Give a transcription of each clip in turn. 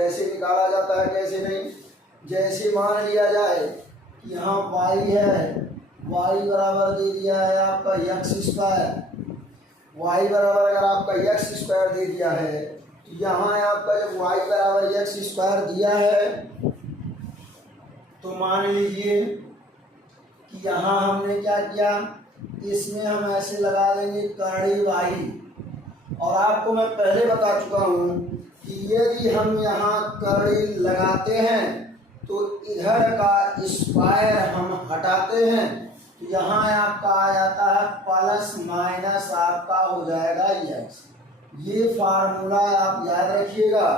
कैसे निकाला जाता है कैसे नहीं। जैसे मान लिया जाए कि यहाँ y है, y बराबर दे दिया है आपका x स्क्वायर, y बराबर अगर आपका x स्क्वायर दे दिया है तो यहाँ आपका जब y बराबर x स्क्वायर दिया है तो मान लीजिए कि यहाँ हमने क्या किया, इसमें हम ऐसे लगा देंगे कर्ली y। और आपको मैं पहले बता चुका हूँ कि यदि हम यहाँ कर्ली लगाते हैं तो इधर का स्क्वायर हम हटाते हैं तो यहाँ आपका आ जाता है प्लस माइनस आपका हो जाएगा x। ये फार्मूला आप याद रखिएगा।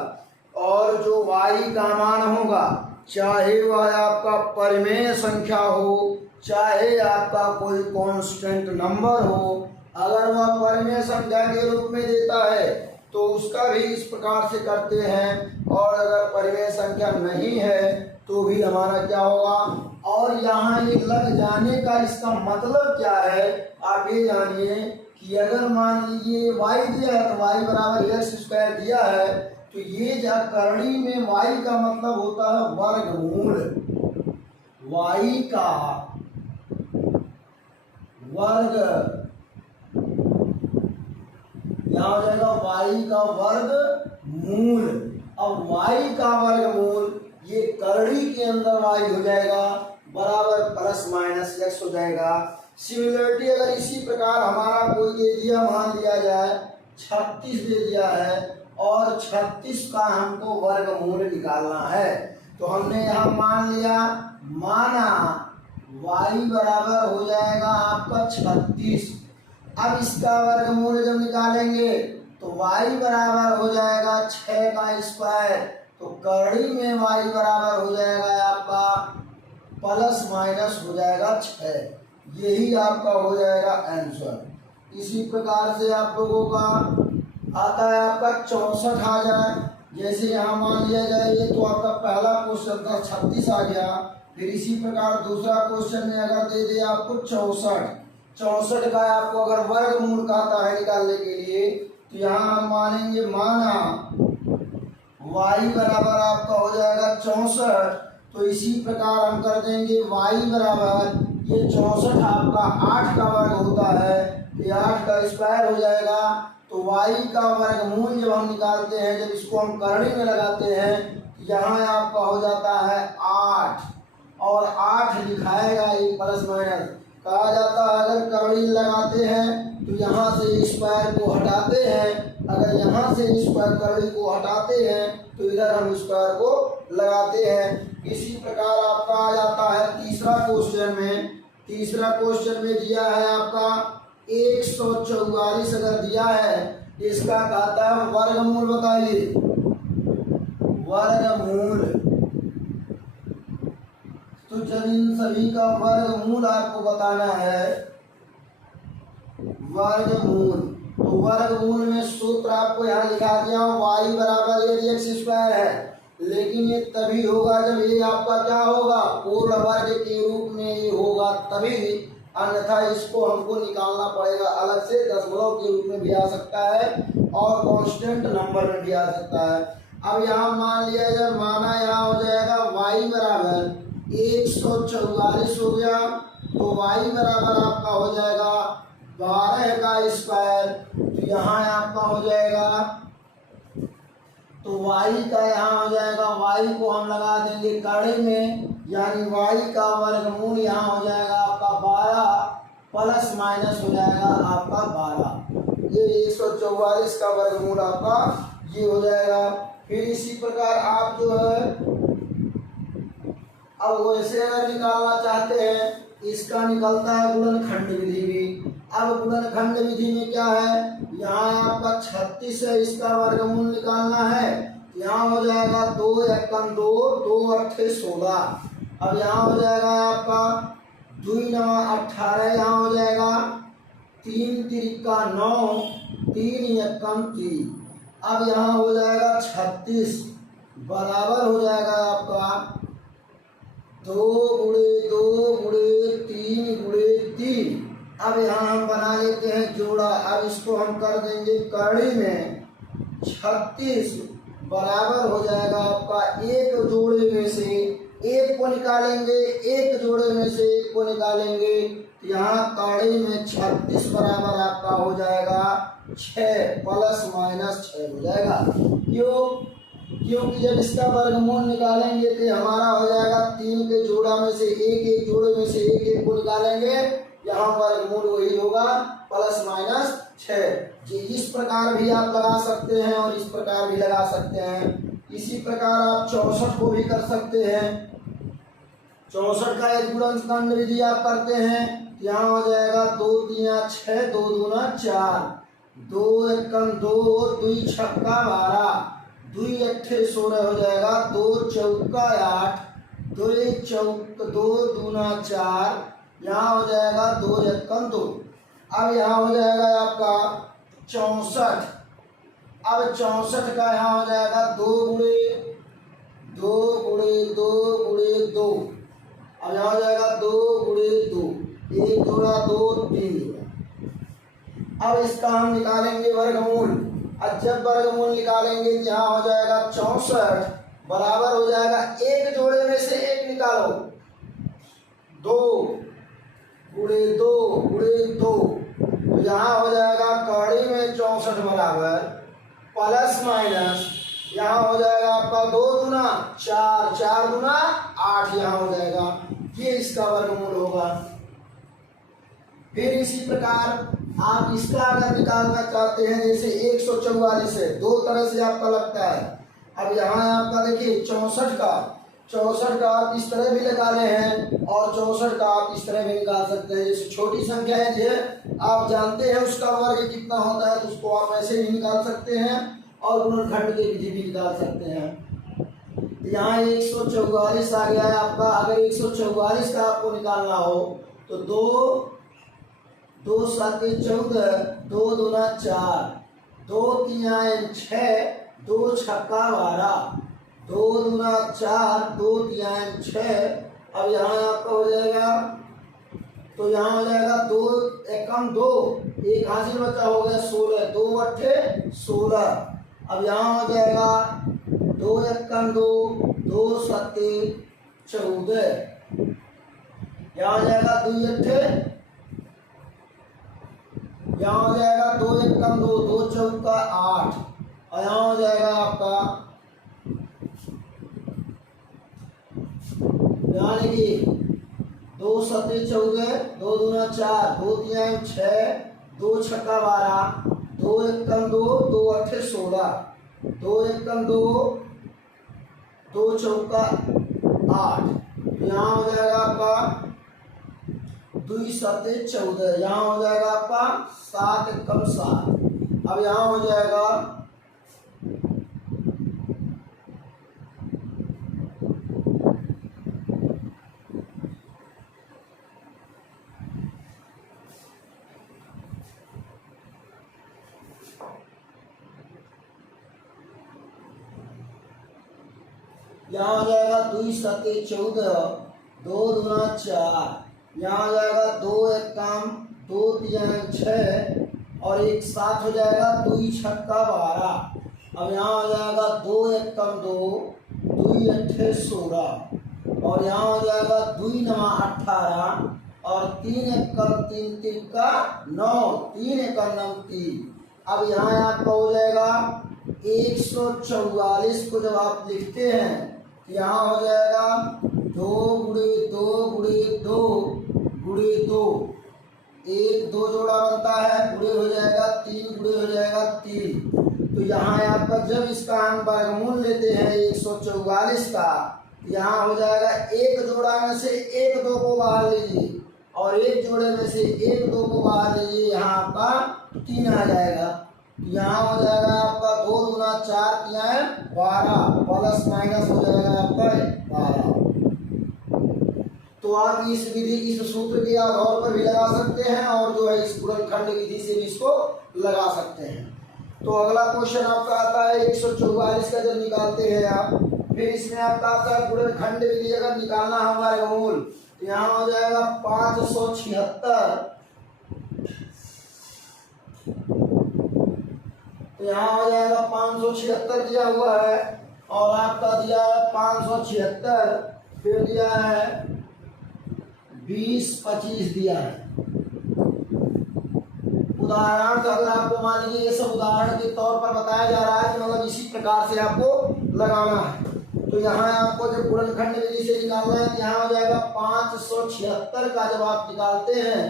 और जो y का मान होगा, चाहे वह आपका परिमेय संख्या हो चाहे आपका कोई कांस्टेंट नंबर हो, अगर वह परिमेय संख्या के रूप में देता है तो उसका भी इस प्रकार से करते हैं, और अगर परिमेय संख्या नहीं है तो भी हमारा क्या होगा। और यहाँ ये लग जाने का इसका मतलब क्या है, आप ये जानिए कि अगर मान लीजिए y दिया है तो y बराबर x स्क्वायर दिया है तो ये करणी में y का मतलब होता है वर्गमूल। y का वर्ग, यहाँ हो जाएगा y का वर्गमूल। अब y का वर्गमूल ये करणी के अंदर y हो जाएगा बराबर प्लस माइनस x हो जाएगा। सिमिलरिटी अगर इसी प्रकार हमारा कोई दे दिया, मान लिया जाए 36 दे दिया है और 36 का हमको वर्गमूल निकालना है, तो हमने यहाँ मान लिया, माना y बराबर हो जाएगा आपका 36। अब इसका वर्गमूल जब निकालेंगे तो y बराबर हो जाएगा 6 का स्क्वायर, तो करणी में y बराबर हो जाएगा आपका प्लस माइनस हो जाएगा 6। यही आपका हो जाएगा आंसर। इसी प्रकार से आप लोगों का आता है आपका 64 आ जाए। जैसे यहाँ मान लिया जाए ये तो आपका पहला क्वेश्चन था 36 आ गया, फिर इसी प्रकार दूसरा क्वेश्चन में अगर दे दे आपको 64 का आपको अगर वर्गमूल कहता है निकालने के लिए तो यहाँ हम मानेंगे, माना y बराबर आपका हो जाएगा 64, तो इसी प्रकार हम कर देंगे y बराबर ये 64 आपका 8 का वर्ग होता है, ये 8 का स्क्वायर हो जाएगा। तो y का वर्गमूल जब हम निकालते हैं, जब इसको हम करणी में लगाते हैं, यहाँ आपका हो जाता है 8, और 8 लिखाएगा ये प्लस माइनस कहा जाता है। अगर करणी लगाते हैं तो यहाँ से स्क्वायर को हटाते हैं, अगर यहाँ से स्क्वायर करणी को हटाते हैं तो इधर हम स्क्वायर को लगाते हैं। इसी प्रकार आपका आ जाता है तीसरा क्वेश्चन में दिया है आपका 144 अगर दिया है, इसका कहता है वर्गमूल, बताइए वर्गमूल। तो जब इन सभी का वर्गमूल आपको बताना है, वर्गमूल, तो वर्गमूल में सूत्र आपको यहाँ लिखा दिया, y बराबर यदि x स्क्वायर है, लेकिन ये तभी होगा जब ये आपका क्या होगा, पूर्ण वर्ग के रूप में ये होगा तभी, अन्यथा इसको हमको निकालना पड़ेगा अलग से। दशमलव के रूप में भी आ सकता है और कांस्टेंट नंबर में भी आ सकता है। अब यहाँ मान लिया जब माना यहाँ हो जाएगा y बराबर 144 हो गया, तो y बराबर आपका हो जाएगा 12 का स्क्वायर, तो यहाँ आपका हो जाएगा, तो y का यहाँ हो जाएगा, y को हम लगा देंगे करणी में, यानी y का वर्गमूल यहाँ हो जाएगा आपका 12 प्लस माइनस हो जाएगा आपका 12। ये 144 का वर्गमूल आपका ये हो जाएगा। फिर इसी प्रकार आप जो है अब वैसे अगर निकालना चाहते हैं, इसका निकलता है गुणनखंड विधि भी। अब गुणनखंड विधि में क्या है, यहाँ आपका 36 है, इसका वर्गमूल निकालना है, यहाँ हो जाएगा 2 एकम 2, 2 अट्ठे 16। अब यहाँ हो जाएगा आपका 2 9 18, यहाँ हो जाएगा 3 तिरिका 9, 3 एकम 3। अब यहाँ हो जाएगा 36 बराबर हो जाएगा आपका 2 गुणे 2 गुणे 3 गुणे 3। अब यहाँ हम बना लेते हैं जोड़ा। अब इसको हम कर देंगे करणी में, 36 बराबर हो जाएगा एक जोड़े में से एक को निकालेंगे, एक जोड़े में से एक को निकालेंगे, यहाँ कड़ी में 36 बराबर आपका हो जाएगा 6 प्लस माइनस 6 हो जाएगा। क्यों? क्योंकि जब इसका वर्गमूल निकालेंगे तो हमारा हो जाएगा 3 के जोड़ा में से एक जोड़े में से एक को निकालेंगे, यहाँ वर्गमूल वही होगा प्लस माइनस 6। जी इस प्रकार भी आप लगा सकते हैं और इस प्रकार भी लगा सकते हैं। इसी प्रकार आप 64 को भी कर सकते हैं। 64 का एक गुणनखंड विधि आप करते हैं, यहाँ हो जाएगा 2 3 6 2 दूना 4, 2 एकम 2 2 छक्का 12, 2 अट्ठे 16 हो जाएगा, 2 चौका 8, 2 चौक 2 दूना 4, यहाँ हो जाएगा 2 एकम 2। अब यहाँ हो जाएगा आपका 64। अब 64 का यहाँ हो जाएगा 2 गुणे 2 गुणे 2 गुणे 2। अब यहाँ हो जाएगा 2 गुणे 2, एक जोड़ा 2 3 जोड़ा। अब इसका हम निकालेंगे वर्गमूल। अब जब वर्गमूल निकालेंगे यहाँ हो जाएगा 64 बराबर हो जाएगा एक जोड़े में से एक निकालो, 2 गुणे 2 गुणे 2, तो यहाँ हो जाएगा कड़ी में 64 बराबर प्लस माइनस, यहाँ हो जाएगा आपका 2 दूना 4, 4 दूना 8, यहाँ हो जाएगा, ये इसका वर्गमूल होगा। फिर इसी प्रकार आप इसका अगर निकालना चाहते हैं, जैसे 144 है, दो तरह से आपका लगता है। अब यहाँ आपका देखिए 64 का आप इस तरह भी निकाले हैं और 64 का आप इस तरह भी निकाल सकते हैं। जैसे छोटी संख्या है जो आप जानते हैं उसका वर्ग कितना होता है, तो उसको आप ऐसे भी निकाल सकते हैं और गुणनखंड की विधि भी निकाल सकते हैं। यहाँ 144 आ गया है आपका। अगर 144 का आपको निकालना हो तो 2 7 14, 2 दूना 4, 2 3 6, 2 छक्का 12, 2 दूना 4, 2 3 6। अब यहाँ आपका हो जाएगा, तो यहाँ हो जाएगा 2 एकम 2, एक हासिल बचा हो गया 16, 2 अट्ठे 16। अब यहाँ हो जाएगा 2 एकम 2, 2 सत्ते 14, यहाँ हो जाएगा 2 अट्ठे, यहाँ हो जाएगा 2 एकम 2, 2 चौका 8, और यहाँ हो जाएगा आपका यानी 2 सत्ते 14, 2 दूना 4, 2 3 6, 2 छक्का 12, 2 एकम 2, 2 अट्ठे 16, 2 एकम 2, 2 चौका 8, यहाँ हो जाएगा आपका 2 सत्ते 14, यहाँ हो जाएगा आपका 7 एकम 7। अब यहाँ हो जाएगा यहाँ हो जाएगा 2 सत्ते 14, 2 दूना 4, यहाँ हो जाएगा 2 एकम 2 3 6 और एक 7 हो जाएगा 2 छक्का 12। अब यहाँ हो जाएगा 2 एकम 2, 2 अट्ठे 16 और यहाँ हो जाएगा 2 नमा 18 और 3 एकम 3 3 का 9, 3 एकम 9 3। अब यहाँ आपका हो जाएगा 144 को जब आप लिखते हैं यहाँ हो जाएगा 2 गुणे 2 गुणे 2 गुणे 2, एक 2 जोड़ा बनता है, गुणे हो जाएगा 3, गुणे हो जाएगा 3। तो यहाँ आपका जब इसका हम वर्गमूल लेते हैं 144 का, यहाँ हो जाएगा एक जोड़ा में से एक 2 को बाहर लीजिए और एक जोड़े में से एक 2 को बाहर लीजिए, यहाँ आपका 3 आ जाएगा। यहाँ हो जाएगा आपका 2 दूना 4 3 12 प्लस माइनस हो जाएगा आपका 12। तो आप इस विधि इस सूत्र के आधार पर भी लगा सकते हैं और जो है इस गुणनखंड विधि से भी इसको लगा सकते हैं। तो अगला क्वेश्चन आपका आता है 144 का जब निकालते हैं आप, फिर इसमें आपका आता है गुणनखंड विधि अगर निकालना हमारे मूल, तो यहाँ हो जाएगा 576, तो यहाँ हो जाएगा 576 दिया हुआ है और आपका दिया है 576, फिर दिया है 20, 25 दिया है। उदाहरण अगर आपको मान लीजिए ये सब उदाहरण के तौर पर बताया जा रहा है कि मतलब इसी प्रकार से आपको लगाना है। तो यहाँ आपको जब गुणनखंड विधि से निकालना है, यहाँ हो जाएगा 576 का जब आप निकालते हैं,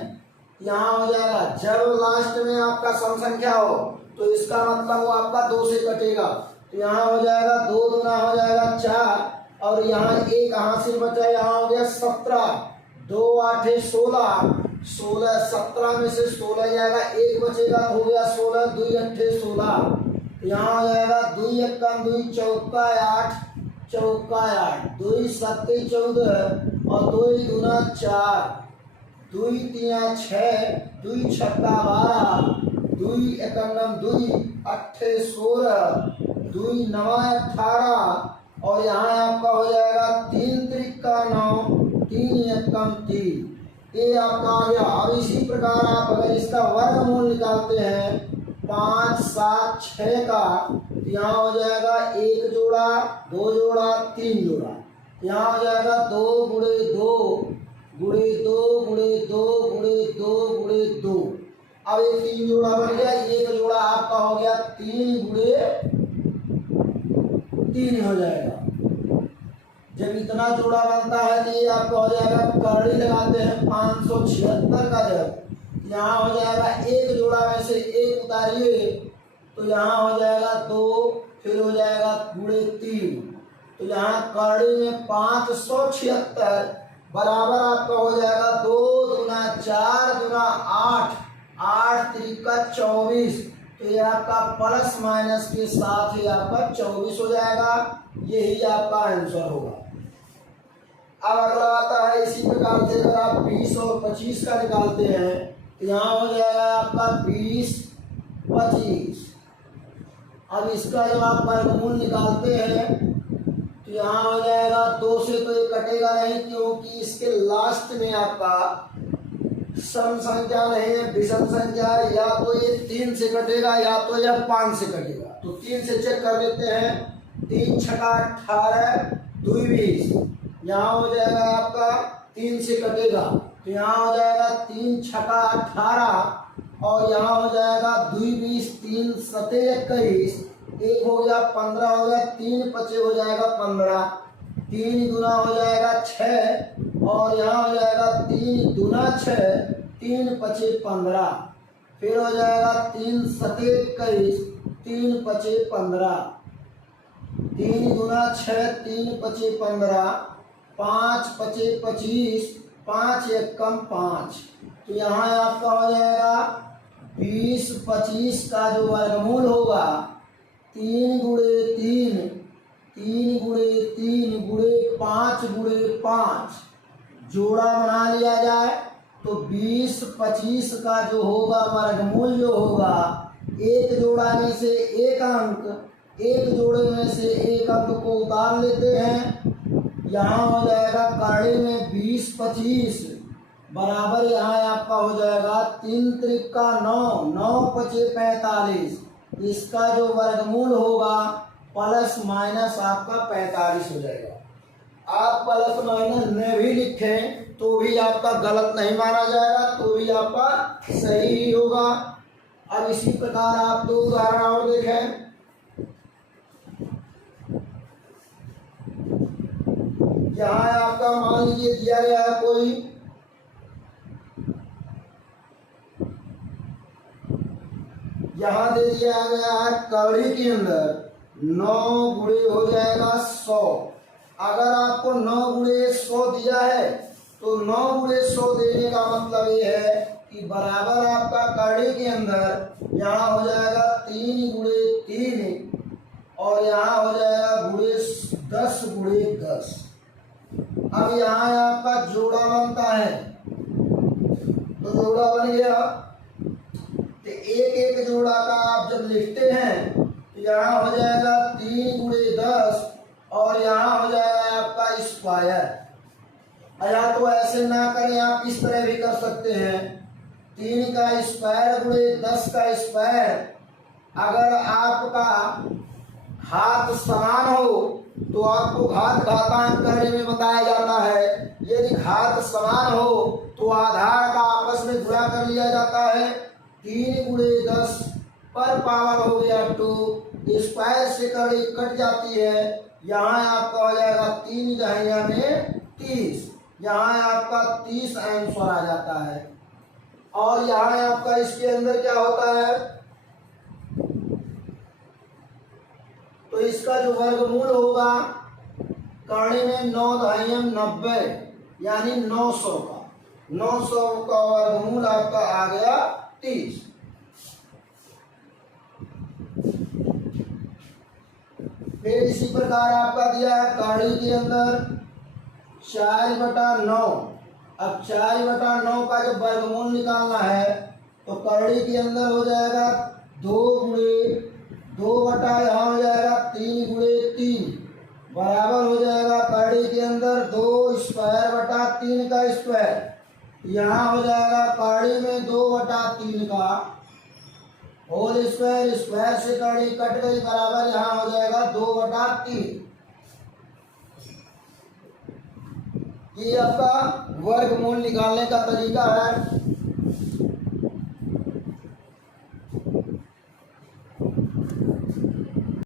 यहाँ हो जाएगा जब लास्ट में आपका सम संख्या हो तो इसका मतलब वो आपका 2 से कटेगा। तो यहाँ हो जाएगा 2 दूना हो जाएगा 4, और यहाँ एक हासिल बचा, यहाँ हो गया 17, 2 8 16, 16 17 में से 16 जाएगा, एक बचेगा तो हो गया 16, 2 8 16। यहाँ हो जाएगा 2 1 2 चौका 8, चौका 8, 2 7 14 और 2 दूना 4, 2 3 6, 2 6 12, 2 1 2 8 16, 2 9 18, और यहाँ आपका हो जाएगा 3 त्रिका 9, 3 1 3। ये आपका आ गया। अब इसी प्रकार आप अगर इसका वर्गमूल निकालते हैं 5 7 6 का, तो यहाँ हो जाएगा 1 जोड़ा 2 जोड़ा 3 जोड़ा, यहाँ हो जाएगा 2 गुणे 2 गुणे 2 गुणे 2 गुणे 2 गुणे 2। अब ये 3 जोड़ा बन गया, एक जोड़ा आपका हो गया 3 गुणे 3 हो जाएगा। जब इतना जोड़ा बनता है तो ये आपका हो जाएगा, करड़ी लगाते हैं 576 का, जब यहाँ हो जाएगा एक जोड़ा में से एक उतारिए तो यहाँ हो जाएगा 2, फिर हो जाएगा गुणे 3, तो यहाँ करड़ी में 576 बराबर आपका हो जाएगा 2 दूना 4 दूना 8, 8 त्रिका 24। तो ये आपका प्लस माइनस के साथ ही आपका 24 हो जाएगा। यही आपका आंसर होगा। अब अगला आता है इसी प्रकार से अगर आप 20 और 25 का निकालते हैं तो यहाँ हो जाएगा आपका 20 25। अब इसका जब आप वर्गमूल निकालते हैं तो यहाँ हो जाएगा 2 से तो ये कटेगा नहीं, क्योंकि इसके लास्ट में आपका सम संख्या नहीं है, विषम संख्या, या तो ये 3 से कटेगा या तो यह 5 से कटेगा। तो 3 से चेक कर लेते हैं, 3 छका 18 2 20, यहाँ हो जाएगा आपका 3 से कटेगा तो यहाँ हो जाएगा 3 छका 18, और यहाँ हो जाएगा 2 20, 3 7 21, एक हो गया 15 हो गया, 3 पचे हो जाएगा 15, 3 गुना हो जाएगा 6, और यहाँ हो जाएगा 3 दूना 6, 3 पचे 15, फिर हो जाएगा 3 7 21, 3 पचे 15, 3 दूना 6, 3 पचे 15, 5 पचे 25, 5 1 5। तो यहाँ आपका हो जाएगा 20 25 का जो वर्गमूल होगा 3 गुणे 3, 3 गुणे 3 गुणे 5 गुणे 5, जोड़ा बना लिया जाए तो 20 25 का जो होगा वर्गमूल जो होगा, एक जोड़ा में से एक अंक, एक जोड़े में से एक अंक को उतार लेते हैं। यहाँ हो जाएगा करड़ी में 20 25 बराबर, यहाँ आपका हो जाएगा 3 त्रिका 9, 9 पचे 45, इसका जो वर्गमूल होगा प्लस माइनस आपका 45 हो जाएगा। आप प्लस माइनस में भी लिखें तो भी आपका गलत नहीं माना जाएगा, तो भी आपका सही ही होगा। अब इसी प्रकार आप 2 उदाहरण और देखें। यहाँ आपका मान लीजिए दिया गया है कोई यहाँ दे दिया गया है कड़ी के अंदर 9 गुणे हो जाएगा 100। अगर आपको 9 गुणे 100 दिया है तो 9 गुणे 100 देने का मतलब ये है कि बराबर आपका कड़ी के अंदर यहाँ हो जाएगा 3 गुणे 3 और यहाँ हो जाएगा गुणे 10 गुणे 10। अब यहाँ आपका जोड़ा बनता है तो जोड़ा बन गया, तो एक एक जोड़ा का आप जब लिखते हैं तो यहाँ हो जाएगा 3 गुणे 10 और यहाँ हो जाएगा आपका स्क्वायर। या तो ऐसे ना करें, आप इस तरह भी कर सकते हैं, 3 का स्क्वायर गुणे 10 का स्क्वायर। अगर आपका घात समान हो तो आपको घात घातांक करने में बताया जाता है। यदि घात समान हो तो आधार का आपस में गुणा कर लिया जाता है। 3 गुणे 10 पर पावर हो गया 2, स्क्वायर से कड़ी कट जाती है। यहाँ आपका हो जाएगा 3 दहिया में 30, यहाँ आपका 30 आंसर आ जाता है। और यहाँ आपका इसके अंदर क्या होता है, तो इसका जो वर्गमूल होगा करने में 9 दहियम 90 यानी 900 का वर्गमूल आपका आ गया 30। फिर इसी प्रकार आपका दिया है कड़ी के अंदर 4/9। अब 4/9 का जब वर्गमूल निकालना है तो कड़ी के अंदर हो जाएगा 2 गुणे 2 बटा यहाँ हो जाएगा 3 गुणे 3 बराबर हो जाएगा कड़ी के अंदर 2 स्क्वायर बटा 3 का स्क्वायर। यहाँ हो जाएगा कड़ी में 2/3 का होल स्क्वायर, स्क्वायर से कड़ी कट गई बराबर यहाँ हो जाएगा 2/3। ये आपका वर्गमूल निकालने का तरीका है।